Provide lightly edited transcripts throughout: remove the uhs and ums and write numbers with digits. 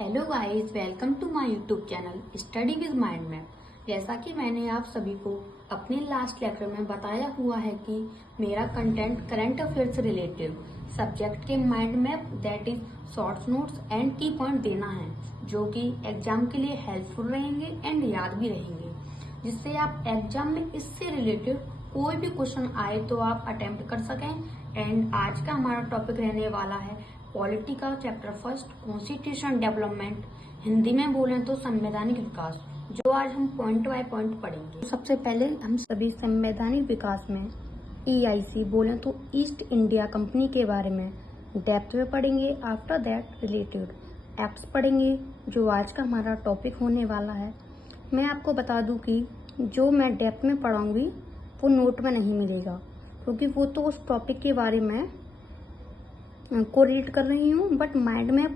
Hello guys, welcome to my YouTube channel study with mind map. जैसा कि मैंने आप सभी को अपने लास्ट लेक्चर में बताया हुआ है कि मेरा कंटेंट करंट अफेयर से रिलेटेड सब्जेक्ट के mind map that is shorts notes and की पॉइंट देना है, जो कि एग्जाम के लिए हेल्पफुल रहेंगे एंड याद भी रहेंगे, जिससे आप एग्जाम में इससे रिलेटेड कोई भी क्वेश्चन आए तो आप अटेम्प्ट कर सकें। एंड आज का हमारा टॉपिक रहने वाला है पॉलिटी का chapter first, constitution development, Hindi में बोलें तो संवैधानिक विकास, जो आज हम पॉइंट बाय पॉइंट पढ़ेंगे। सबसे पहले हम सभी संवैधानिक विकास में EIC बोलें तो ईस्ट इंडिया कंपनी के बारे में डेप्थ में पढ़ेंगे। आफ्टर दैट रिलेटेड एक्ट्स पढ़ेंगे, जो आज का हमारा टॉपिक होने वाला है। मैं आपको बता दूं कि जो मैं डेप्थ में पढ़ाऊंगी वो नोट में नहीं मिलेगा, क्योंकि वो तो उस टॉपिक के बारे में को रीड कर रही हूँ, बट माइंड मैप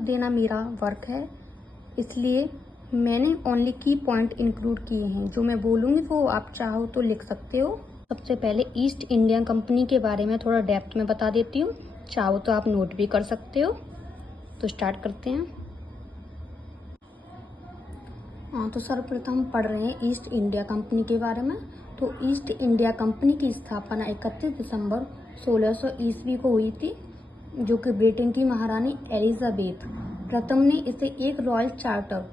देना मेरा वर्क है, इसलिए मैंने ओनली की पॉइंट इंक्लूड किए हैं। जो मैं बोलूँगी वो आप चाहो तो लिख सकते हो। सबसे पहले ईस्ट इंडिया कंपनी के बारे में थोड़ा डेप्थ में बता देती हूँ, चाहो तो आप नोट भी कर सकते हो। तो स्टार्ट करते हैं। तो सर्वप्रथम पढ़ रहे हैं ईस्ट इंडिया कंपनी के बारे में। तो ईस्ट इंडिया कंपनी की स्थापना 31 दिसंबर 1600 ईस्वी को हुई थी, जो कि ब्रिटेन की महारानी एलिजाबेथ प्रथम ने इसे एक रॉयल चार्टर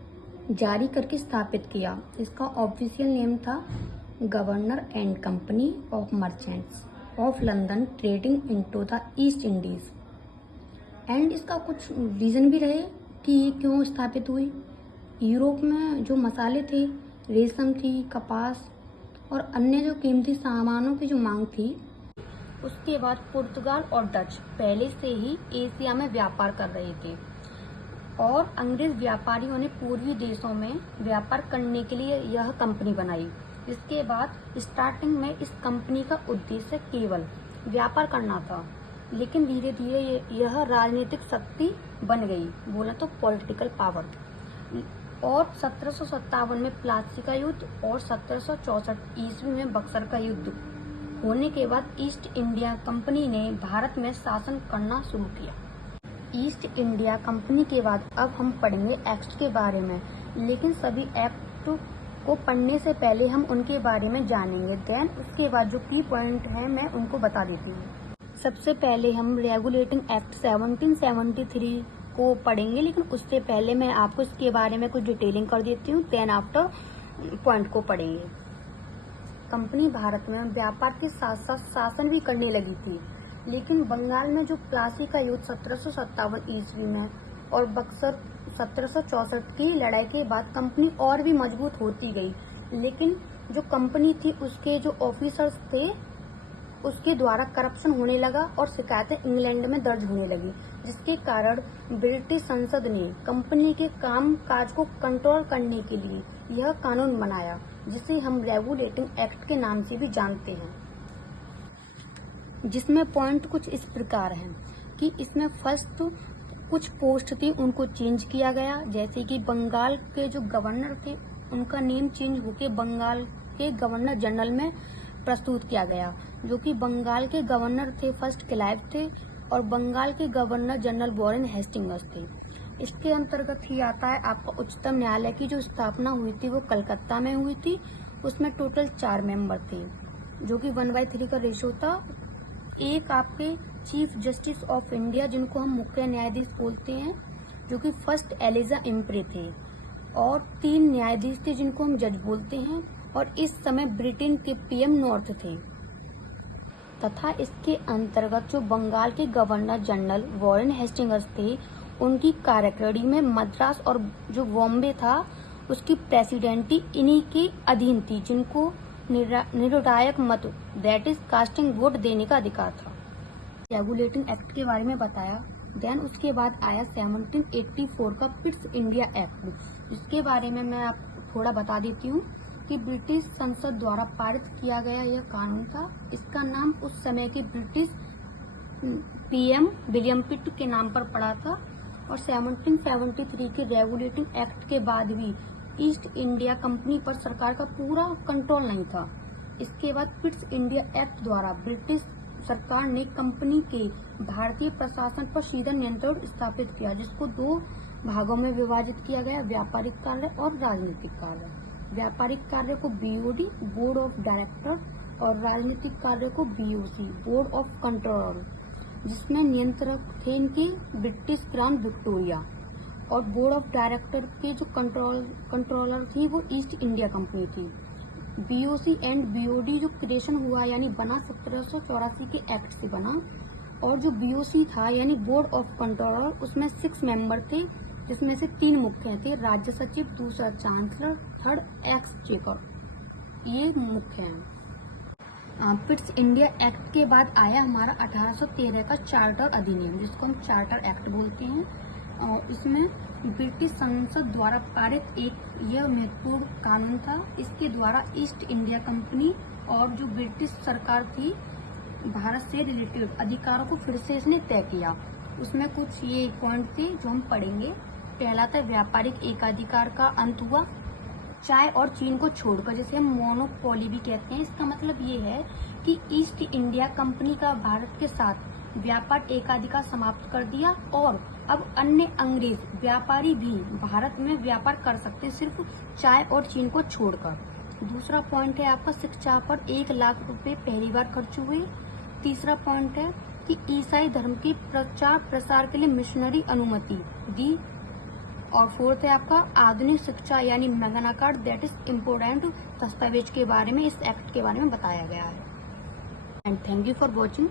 जारी करके स्थापित किया। इसका ऑफिशियल नेम था governor and company of merchants of London trading into the east Indies. And इसका कुछ रीजन भी रहे कि ये क्यों स्थापित हुई। यूरोप में जो मसाले थे, रेशम थी, कपास और अन्य जो कीमती सामानों की जो मांग थी, उसके बाद पुर्तगाल और डच पहले से ही एशिया में व्यापार कर रहे थे और अंग्रेज व्यापारियों ने पूर्वी देशों में व्यापार करने के लिए यह कंपनी बनाई। इसके बाद स्टार्टिंग में इस कंपनी का उद्देश्य केवल व्यापार करना था, लेकिन धीरे धीरे यह राजनीतिक शक्ति बन गई, बोला तो पॉलिटिकल पावर। और 1757 में प्लासी का युद्ध और 1764 ईस्वी में बक्सर का युद्ध होने के बाद ईस्ट इंडिया कंपनी ने भारत में शासन करना शुरू किया। ईस्ट इंडिया कंपनी के बाद अब हम पढ़ेंगे एक्ट के बारे में, लेकिन सभी एक्ट को पढ़ने से पहले हम उनके बारे में जानेंगे। देन उसके बाद जो की पॉइंट है मैं उनको बता देती हूँ। सबसे पहले हम रेगुलेटिंग एक्ट 1773 को पढ़ेंगे, लेकिन उससे पहले मैं आपको इसके बारे में कुछ डिटेलिंग कर देती हूँ। देन आफ्टर पॉइंट को पढ़ेंगे। कंपनी भारत में व्यापार के साथ साथ शासन भी करने लगी थी, लेकिन बंगाल में जो प्लासी का युद्ध 1757 ईस्वी में और बक्सर 1764 की लड़ाई के बाद कंपनी और भी मजबूत होती गई। लेकिन जो कंपनी थी उसके जो ऑफिसर्स थे उसके द्वारा करप्शन होने लगा और शिकायतें इंग्लैंड में दर्ज होने लगी, जिसके कारण ब्रिटिश संसद ने कंपनी के काम काज को कंट्रोल करने के लिए यह कानून बनाया, जिसे हम रेगुलेटिंग एक्ट के नाम से भी जानते हैं। जिसमें पॉइंट कुछ इस प्रकार है कि इसमें फर्स्ट कुछ पोस्ट थी उनको चेंज किया गया, जैसे कि बंगाल के जो गवर्नर थे उनका नेम चेंज होकर बंगाल के गवर्नर जनरल में प्रस्तुत किया गया, जो कि बंगाल के गवर्नर थे फर्स्ट क्लाइव थे और बंगाल के गवर्नर जनरल वॉरेन हेस्टिंग्स थे। इसके अंतर्गत ही आता है आपका उच्चतम न्यायालय की जो स्थापना हुई थी वो कलकत्ता में हुई थी। उसमें टोटल 4 मेंबर थे, जो कि 1/3 का रेशो था। एक आपके चीफ जस्टिस ऑफ इंडिया, जिनको हम मुख्य न्यायाधीश बोलते हैं, जो कि फर्स्ट एलिजा इम्प्रे थे, और 3 न्यायाधीश थे जिनको हम जज बोलते हैं, और इस समय ब्रिटेन के PM नॉर्थ थे। तथा इसके अंतर्गत जो बंगाल के गवर्नर जनरल वॉरेन हेस्टिंग्स थे, उनकी कार्यकारिणी में मद्रास और जो बॉम्बे था उसकी प्रेसिडेंटी इन्हीं के अधीन थी, जिनको निर्णायक मत दैट इज कास्टिंग वोट देने का अधिकार था। रेगुलेटिंग एक्ट के बारे में बताया। देन उसके बाद आया 1784 का पिट्स इंडिया एक्ट, जिसके बारे में मैं आपको थोड़ा बता देती हूँ कि ब्रिटिश संसद द्वारा पारित किया गया यह कानून था। इसका नाम उस समय के ब्रिटिश PM विलियम पिट के नाम पर पड़ा था। और 1773 के रेगुलेटिंग एक्ट के बाद भी ईस्ट इंडिया कंपनी पर सरकार का पूरा कंट्रोल नहीं था। इसके बाद पिट्स इंडिया एक्ट द्वारा ब्रिटिश सरकार ने कंपनी के भारतीय प्रशासन पर सीधा नियंत्रण स्थापित किया, जिसको 2 भागों में विभाजित किया गया, व्यापारिक कार्य और राजनीतिक कार्य। व्यापारिक कार्य को बीओडी बोर्ड ऑफ डायरेक्टर और राजनीतिक कार्य को बीओसी बोर्ड ऑफ कंट्रोलर, जिसमें नियंत्रक थे इनके ब्रिटिश क्राउन विक्टोरिया, और बोर्ड ऑफ डायरेक्टर के जो कंट्रोलर थी वो ईस्ट इंडिया कंपनी थी। बीओसी एंड बीओडी जो क्रिएशन हुआ यानी बना 1784 के एक्ट से बना, और जो बीओसी था यानी बोर्ड ऑफ कंट्रोलर, उसमें 6 मेंबर थे, जिसमें से 3 मुख्य थे, राज्य सचिव, दूसरा चांसलर, थर्ड एक्सचेकर, ये मुख्य हैं। फिर इंडिया एक्ट के बाद आया हमारा 1813 का चार्टर अधिनियम, जिसको हम चार्टर एक्ट बोलते हैं। इसमें ब्रिटिश संसद द्वारा पारित एक यह महत्वपूर्ण कानून था। इसके द्वारा ईस्ट इंडिया कंपनी और जो ब्रिटिश सरकार थी भारत से रिलेटेड अधिकारों को फिर से इसने तय किया। उसमें कुछ ये पॉइंट थे जो हम पढ़ेंगे। पहला था व्यापारिक एकाधिकार का अंत हुआ, चाय और चीन को छोड़कर, जैसे हम मोनोपोली भी कहते हैं। इसका मतलब ये है कि ईस्ट इंडिया कंपनी का भारत के साथ व्यापार एकाधिकार समाप्त कर दिया, और अब अन्य अंग्रेज व्यापारी भी भारत में व्यापार कर सकते, सिर्फ चाय और चीन को छोड़कर। दूसरा पॉइंट है आपका शिक्षा पर 1 लाख रुपए पहली बार खर्च हुए। तीसरा पॉइंट है कि ईसाई धर्म के प्रचार प्रसार के लिए मिशनरी अनुमति दी। और फोर्थ है आपका आधुनिक शिक्षा यानी Magna carta, that is important दस्तावेज के बारे में, इस एक्ट के बारे में बताया गया है। And thank you for watching.